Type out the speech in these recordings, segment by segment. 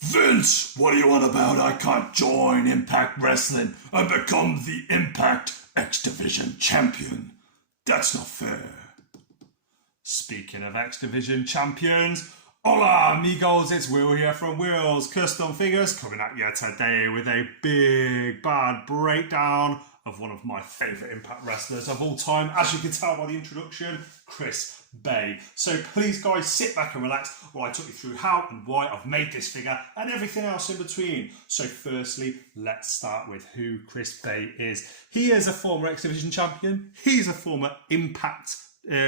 Vince, what are you on about? I can't join Impact Wrestling and become the Impact X Division champion. That's not fair. Speaking of X Division champions, hola amigos, it's Will here from Will's Custom Figures, coming at you today with a big bad breakdown of one of my favourite Impact wrestlers of all time, as you can tell by the introduction, Chris Bey. So please guys, sit back and relax while I talk you through how and why I've made this figure and everything else in between. So firstly, let's start with who Chris Bey is. He is a former X Division champion. He's a former Impact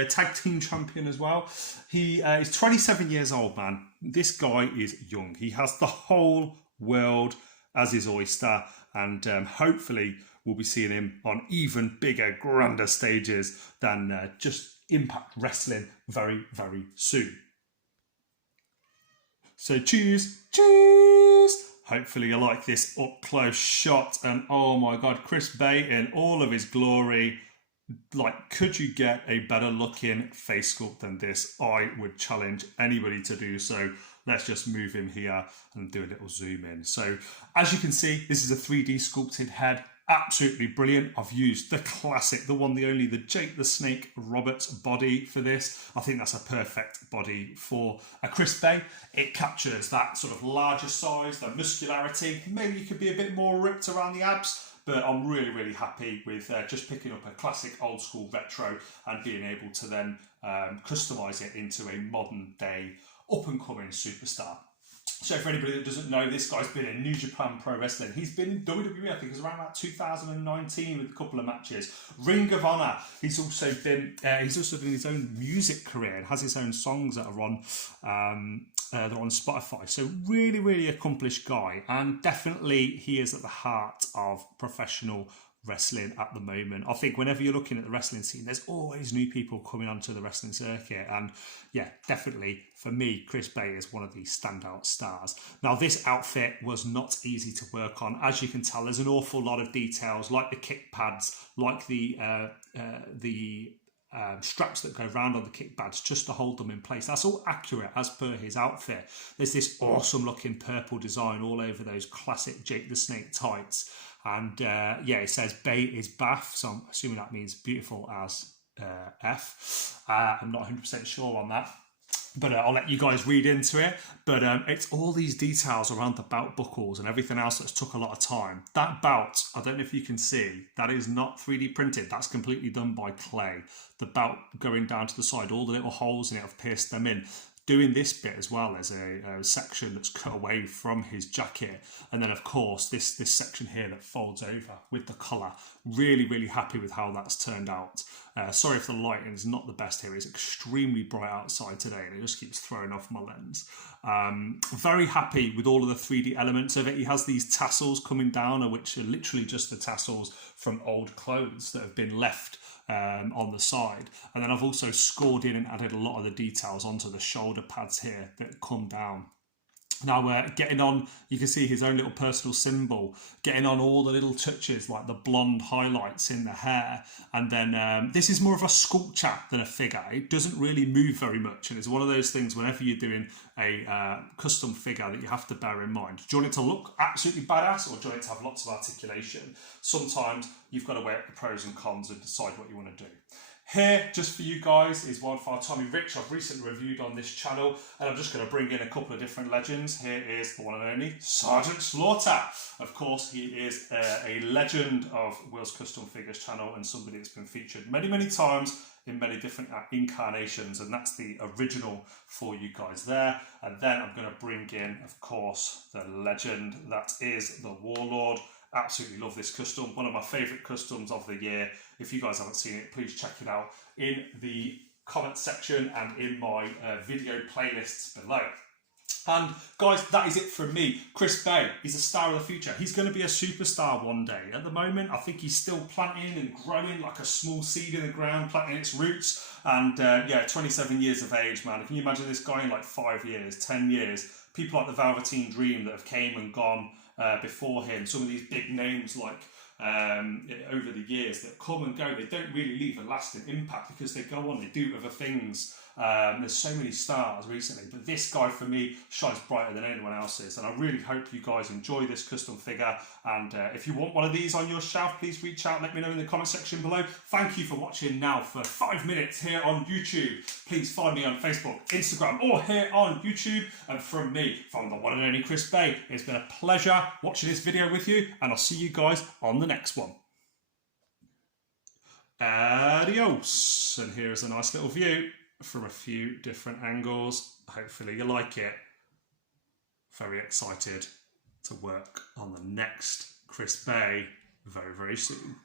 tag team champion as well. He is 27 years old, man. This guy is young. He has the whole world as his oyster, and hopefully we'll be seeing him on even bigger, grander stages than just Impact Wrestling very, very soon. So cheers, cheers! Hopefully you like this up close shot, and oh my god, Chris Bey in all of his glory. Like, could you get a better looking face sculpt than this? I would challenge anybody to do so. Let's just move him here and do a little zoom in. So as you can see, this is a 3D sculpted head. Absolutely brilliant. I've used the classic, the one, the only, the Jake the Snake Roberts body for this. I think that's a perfect body for a Chris Bey. It captures that sort of larger size, the muscularity. Maybe you could be a bit more ripped around the abs, but I'm really, really happy with just picking up a classic old school retro and being able to then customise it into a modern day up and coming superstar. So for anybody that doesn't know, this guy's been in New Japan Pro Wrestling. He's been in WWE, I think it was around about 2019 with a couple of matches. Ring of Honor. He's also done his own music career and has his own songs that are on they're on Spotify. So really, really accomplished guy, and definitely he is at the heart of professional wrestling at the moment. I think whenever you're looking at the wrestling scene, there's always new people coming onto the wrestling circuit, and yeah, definitely for me, Chris Bey is one of the standout stars. Now, this outfit was not easy to work on. As you can tell, there's an awful lot of details, like the kick pads, like the straps that go around on the kick pads just to hold them in place. That's all accurate as per his outfit. There's this awesome looking purple design all over those classic Jake the Snake tights. And yeah, it says Bey is Bath, so I'm assuming that means beautiful as F. I'm not 100% sure on that, but I'll let you guys read into it. But it's all these details around the belt buckles and everything else that's took a lot of time. That belt, I don't know if you can see, that is not 3D printed. That's completely done by clay. The belt going down to the side, all the little holes in it, have pierced them in. Doing this bit as well as a section that's cut away from his jacket, and then of course this section here that folds over with the collar. Really, really happy with how that's turned out. Sorry if the lighting is not the best here. It's extremely bright outside today and it just keeps throwing off my lens. Very happy with all of the 3D elements of it. He has these tassels coming down, which are literally just the tassels from old clothes that have been left on the side, and then I've also scored in and added a lot of the details onto the shoulder pads here that come down. Now getting on, you can see his own little personal symbol, getting on all the little touches like the blonde highlights in the hair, and then this is more of a sculpture than a figure. It doesn't really move very much, and it's one of those things whenever you're doing a custom figure that you have to bear in mind. Do you want it to look absolutely badass, or do you want it to have lots of articulation? Sometimes you've got to weigh up the pros and cons and decide what you want to do. Here, just for you guys, is Wildfire Tommy Rich. I've recently reviewed on this channel, and I'm just going to bring in a couple of different legends. Here is the one and only Sergeant Slaughter. Of course, he is a legend of Will's Custom Figures channel and somebody that's been featured many, many times in many different incarnations, and that's the original for you guys there. And then I'm going to bring in, of course, the legend that is the Warlord. Absolutely love this custom, one of my favourite customs of the year. If you guys haven't seen it, please check it out in the comment section and in my video playlists below. And guys, that is it from me. Chris Bey is a star of the future. He's going to be a superstar one day. At the moment, I think he's still planting and growing like a small seed in the ground, planting its roots. And yeah, 27 years of age, man. Can you imagine this guy in like 5 years, 10 years? People like the Velveteen Dream that have came and gone before him. Some of these big names like over the years that come and go, they don't really leave a lasting impact because they go on, they do other things There's so many stars recently, but this guy for me shines brighter than anyone else's, and I really hope you guys enjoy this custom figure. And if you want one of these on your shelf, please reach out, let me know in the comment section below. Thank you for watching now for 5 minutes here on YouTube. Please follow me on Facebook, Instagram, or here on YouTube. And from me, from the one and only Chris Bey, it's been a pleasure watching this video with you, and I'll see you guys on the next one. Adios. And here is a nice little view from a few different angles. Hopefully you like it. Very excited to work on the next Chris Bey very, very soon.